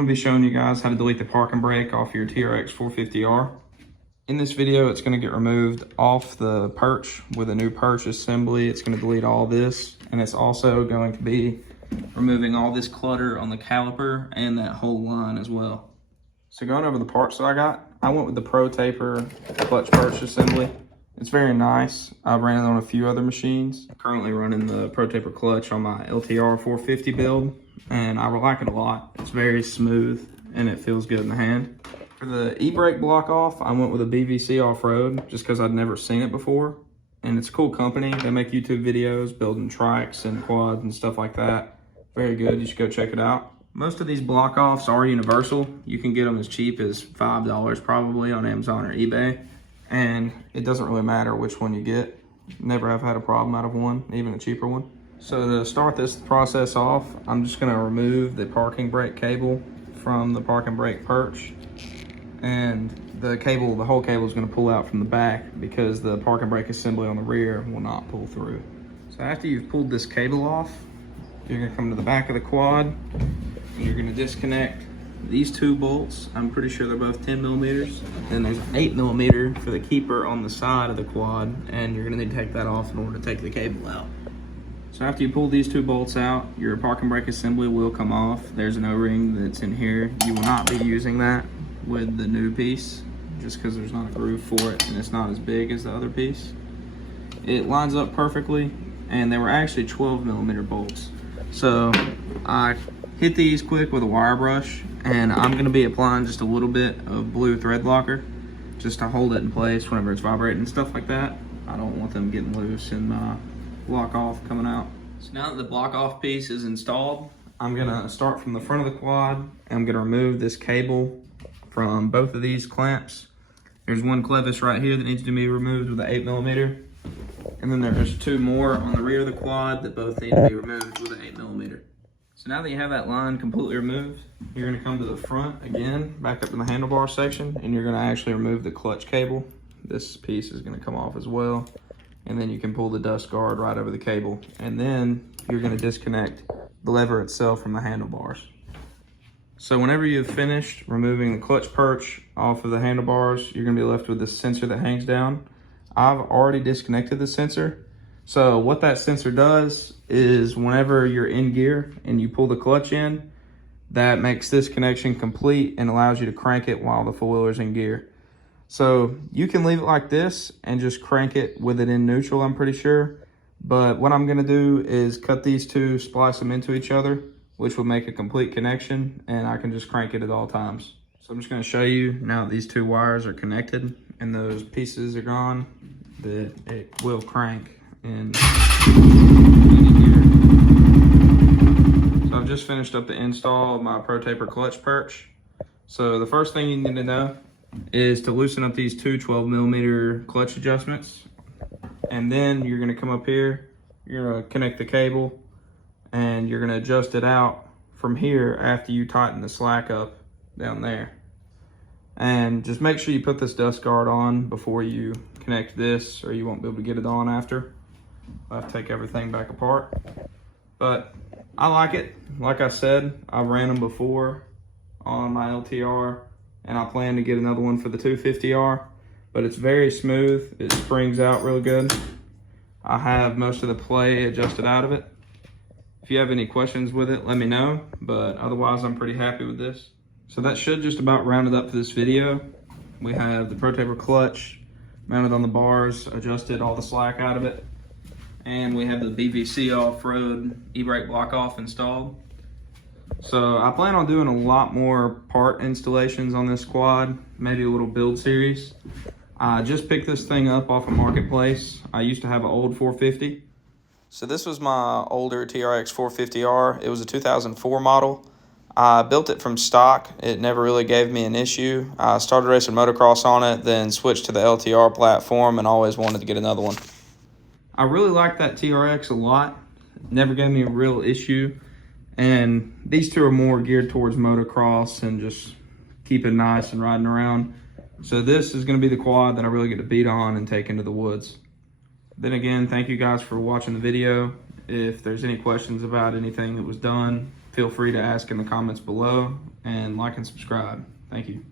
going to be showing you guys how to delete the parking brake off your TRX450r. In this video, it's going to get removed off the perch with a new perch assembly. It's going to delete all this, and it's also going to be removing all this clutter on the caliper and that whole line as well. So going over the parts that I went with the Pro Taper clutch perch assembly. It's very nice. I've ran it on a few other machines. I'm currently running the Pro Taper clutch on my LTR450 build, and I like it a lot. It's very smooth and it feels good in the hand. For the e-brake block off, I went with a BVC off-road just because I'd never seen it before. And it's a cool company. They make YouTube videos building trikes and quads and stuff like that. Very good. You should go check it out. Most of these block offs are universal. You can get them as cheap as $5 probably on Amazon or eBay. And it doesn't really matter which one you get. Never have had a problem out of one, even a cheaper one. So to start this process off, I'm just gonna remove the parking brake cable from the parking brake perch. And the whole cable is gonna pull out from the back because the parking brake assembly on the rear will not pull through. So after you've pulled this cable off, you're gonna come to the back of the quad and you're gonna disconnect these two bolts. I'm pretty sure they're both 10 millimeters. Then there's an 8 millimeter for the keeper on the side of the quad, and you're gonna need to take that off in order to take the cable out. So after you pull these two bolts out, your parking brake assembly will come off. There's an O-ring that's in here. You will not be using that with the new piece, just because there's not a groove for it and it's not as big as the other piece. It lines up perfectly, and they were actually 12 millimeter bolts. So I hit these quick with a wire brush, and I'm gonna be applying just a little bit of blue thread locker just to hold it in place whenever it's vibrating and stuff like that. I don't want them getting loose and block off coming out. So now that the block off piece is installed, I'm gonna start from the front of the quad, and I'm gonna remove this cable from both of these clamps. There's one clevis right here that needs to be removed with an 8 millimeter. And then there's two more on the rear of the quad that both need to be removed with an 8 millimeter. So now that you have that line completely removed, you're gonna come to the front again, back up in the handlebar section, and you're gonna actually remove the clutch cable. This piece is gonna come off as well. And then you can pull the dust guard right over the cable. And then you're gonna disconnect the lever itself from the handlebars. So whenever you've finished removing the clutch perch off of the handlebars, you're gonna be left with this sensor that hangs down. I've already disconnected the sensor. So what that sensor does is whenever you're in gear and you pull the clutch in, that makes this connection complete and allows you to crank it while the four-wheeler's in gear. So you can leave it like this and just crank it with it in neutral, I'm pretty sure. But what I'm gonna do is cut these two, splice them into each other, which will make a complete connection, and I can just crank it at all times. So I'm just gonna show you now that these two wires are connected and those pieces are gone, that it will crank. And so I've just finished up the install of my Pro Taper clutch perch. So the first thing you need to know is to loosen up these two 12 millimeter clutch adjustments. And then you're gonna come up here, you're gonna connect the cable, and you're gonna adjust it out from here after you tighten the slack up down there. And just make sure you put this dust guard on before you connect this, or you won't be able to get it on after. I'll have to take everything back apart. But I like it. Like I said, I've ran them before on my LTR, and I plan to get another one for the 250R, but it's very smooth. It springs out real good. I have most of the play adjusted out of it. If you have any questions with it, let me know, but otherwise I'm pretty happy with this. So that should just about round it up for this video. We have the Pro Taper clutch mounted on the bars, adjusted all the slack out of it, and we have the BVC off-road e-brake block off installed. So I plan on doing a lot more part installations on this quad, maybe a little build series. I just picked this thing up off a marketplace. I used to have an old 450. So this was my older TRX450r. It was a 2004 model. I built it from stock. It never really gave me an issue. I started racing motocross on it, then switched to the LTR platform, and always wanted to get another one. I really like that TRX a lot. Never gave me a real issue. And these two are more geared towards motocross and just keeping nice and riding around. So this is going to be the quad that I really get to beat on and take into the woods. Then again, thank you guys for watching the video. If there's any questions about anything that was done, feel free to ask in the comments below, and like and subscribe. Thank you.